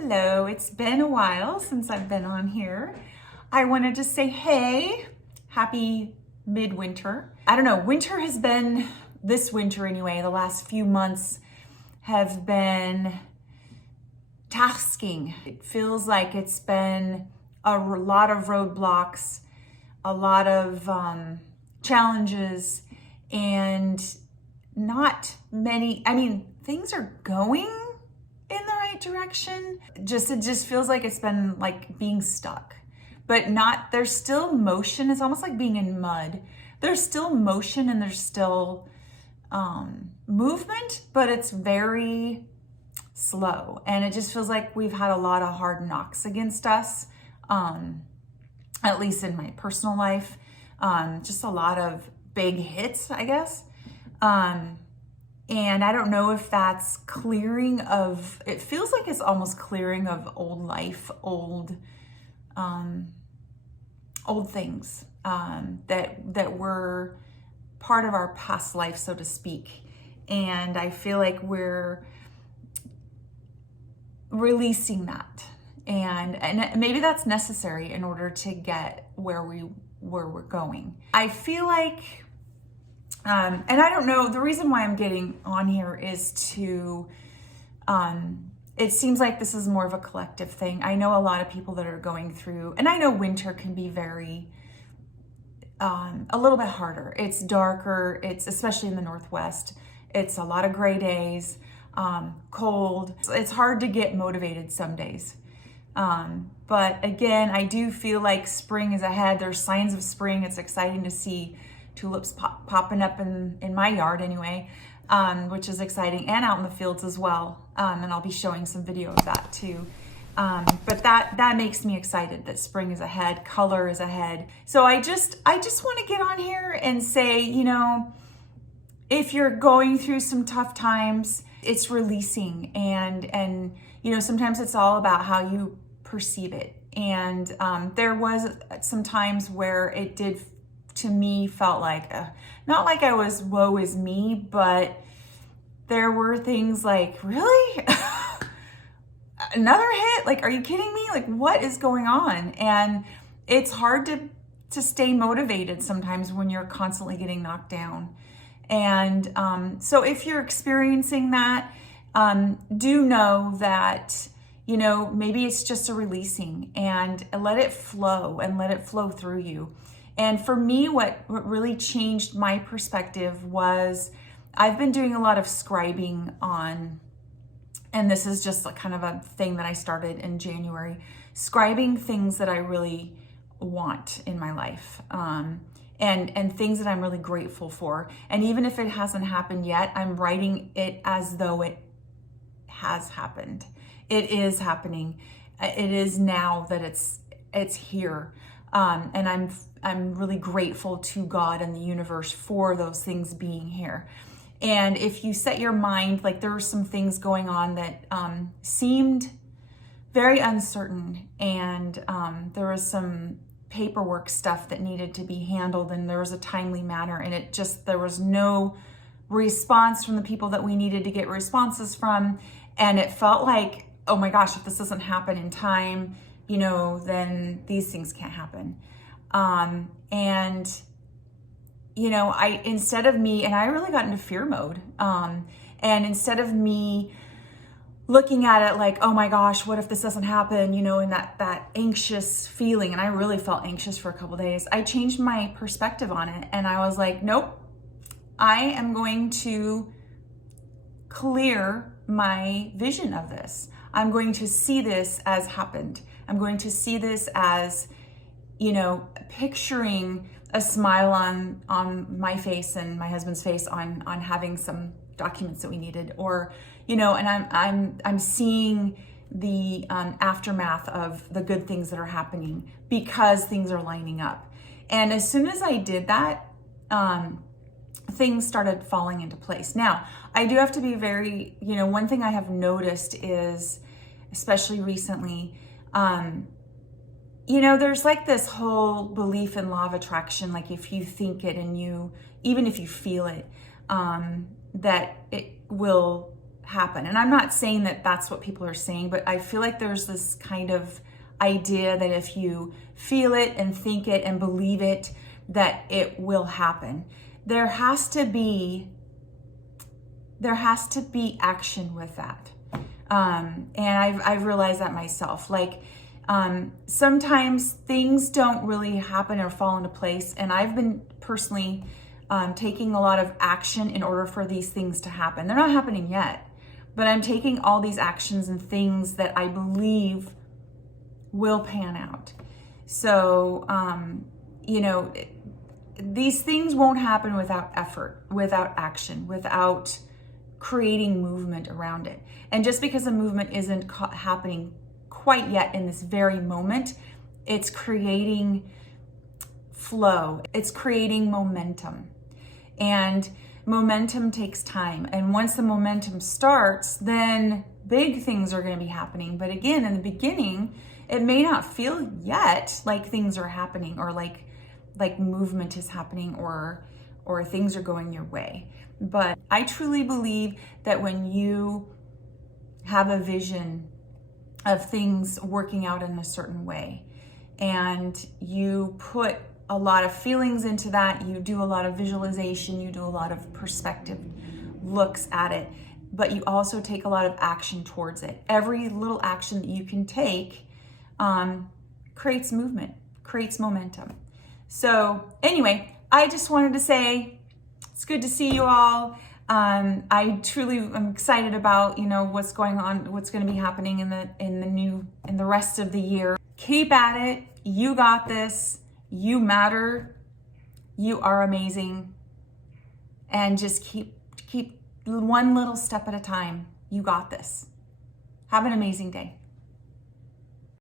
Hello, it's been a while since I've been on here. I wanted to say, hey, happy midwinter. I don't know, winter has been, this winter anyway, the last few months have been tasking. It feels like it's been a lot of roadblocks, a lot of challenges, and not many, things are going in the right direction. It just feels like it's been like being stuck, but not, there's still motion. It's almost like being in mud. There's still motion and there's still movement, but it's very slow. And it just feels like we've had a lot of hard knocks against us, at least in my personal life. Just a lot of big hits, I guess. And I don't know if that's clearing of, it feels like it's almost clearing of old life, old things that were part of our past life, so to speak. And I feel like we're releasing that. And maybe that's necessary in order to get where we're going. I feel like, and I don't know, the reason why I'm getting on here is to, it seems like this is more of a collective thing. I know a lot of people that are going through, and I know winter can be very, a little bit harder. It's darker, it's especially in the Northwest. It's a lot of gray days, cold. It's hard to get motivated some days. But again, I do feel like spring is ahead. There's signs of spring. It's exciting to see tulips popping up in my yard anyway, which is exciting, and out in the fields as well. And I'll be showing some video of that too. But that makes me excited that spring is ahead, color is ahead. So I just want to get on here and say, you know, if you're going through some tough times, it's releasing, and you know, sometimes it's all about how you perceive it. And there was some times where it did, to me, felt like, not like I was woe is me, but there were things like, really? Another hit? Like, are you kidding me? Like, what is going on? And it's hard to stay motivated sometimes when you're constantly getting knocked down. And so if you're experiencing that, do know that, you know, maybe it's just a releasing, and let it flow through you. And for me, what really changed my perspective was I've been doing a lot of scribing on, and this is just kind of a thing that I started in January, scribing things that I really want in my life, and things that I'm really grateful for. And even if it hasn't happened yet, I'm writing it as though it has happened. It is happening. It is now that it's here. And I'm really grateful to God and the universe for those things being here. And if you set your mind, like, there were some things going on that seemed very uncertain, and there was some paperwork stuff that needed to be handled, and there was a timely manner, and there was no response from the people that we needed to get responses from. And it felt like, oh my gosh, if this doesn't happen in time, you know, then these things can't happen. And, you know, instead of me, and I really got into fear mode. And instead of me looking at it like, oh my gosh, what if this doesn't happen? You know, and that anxious feeling. And I really felt anxious for a couple of days. I changed my perspective on it. And I was like, nope, I am going to clear my vision of this. I'm going to see this as happened. I'm going to see this as, you know, picturing a smile on my face and my husband's face on having some documents that we needed, or, you know, and I'm seeing the aftermath of the good things that are happening because things are lining up. And as soon as I did that, things started falling into place. Now, I do have to be very, you know, one thing I have noticed is, especially recently, you know, there's like this whole belief in law of attraction. Like, if you think it and even if you feel it, that it will happen. And I'm not saying that that's what people are saying, but I feel like there's this kind of idea that if you feel it and think it and believe it, that it will happen. There has to be action with that. And I've realized that myself. Like, sometimes things don't really happen or fall into place. And I've been personally taking a lot of action in order for these things to happen. They're not happening yet, but I'm taking all these actions and things that I believe will pan out. So, these things won't happen without effort, without action, without creating movement around it. And just because a movement isn't happening quite yet in this very moment, it's creating flow, it's creating momentum. And momentum takes time. And once the momentum starts, then big things are going to be happening. But again, in the beginning, it may not feel yet like things are happening, or like movement is happening, or things are going your way. But I truly believe that when you have a vision of things working out in a certain way, and you put a lot of feelings into that, you do a lot of visualization, you do a lot of perspective looks at it, but you also take a lot of action towards it. Every little action that you can take creates movement, creates momentum. So anyway, I just wanted to say it's good to see you all. I truly am excited about, what's going on, what's going to be happening in the rest of the year. Keep at it. You got this. You matter. You are amazing. And just keep one little step at a time. You got this. Have an amazing day.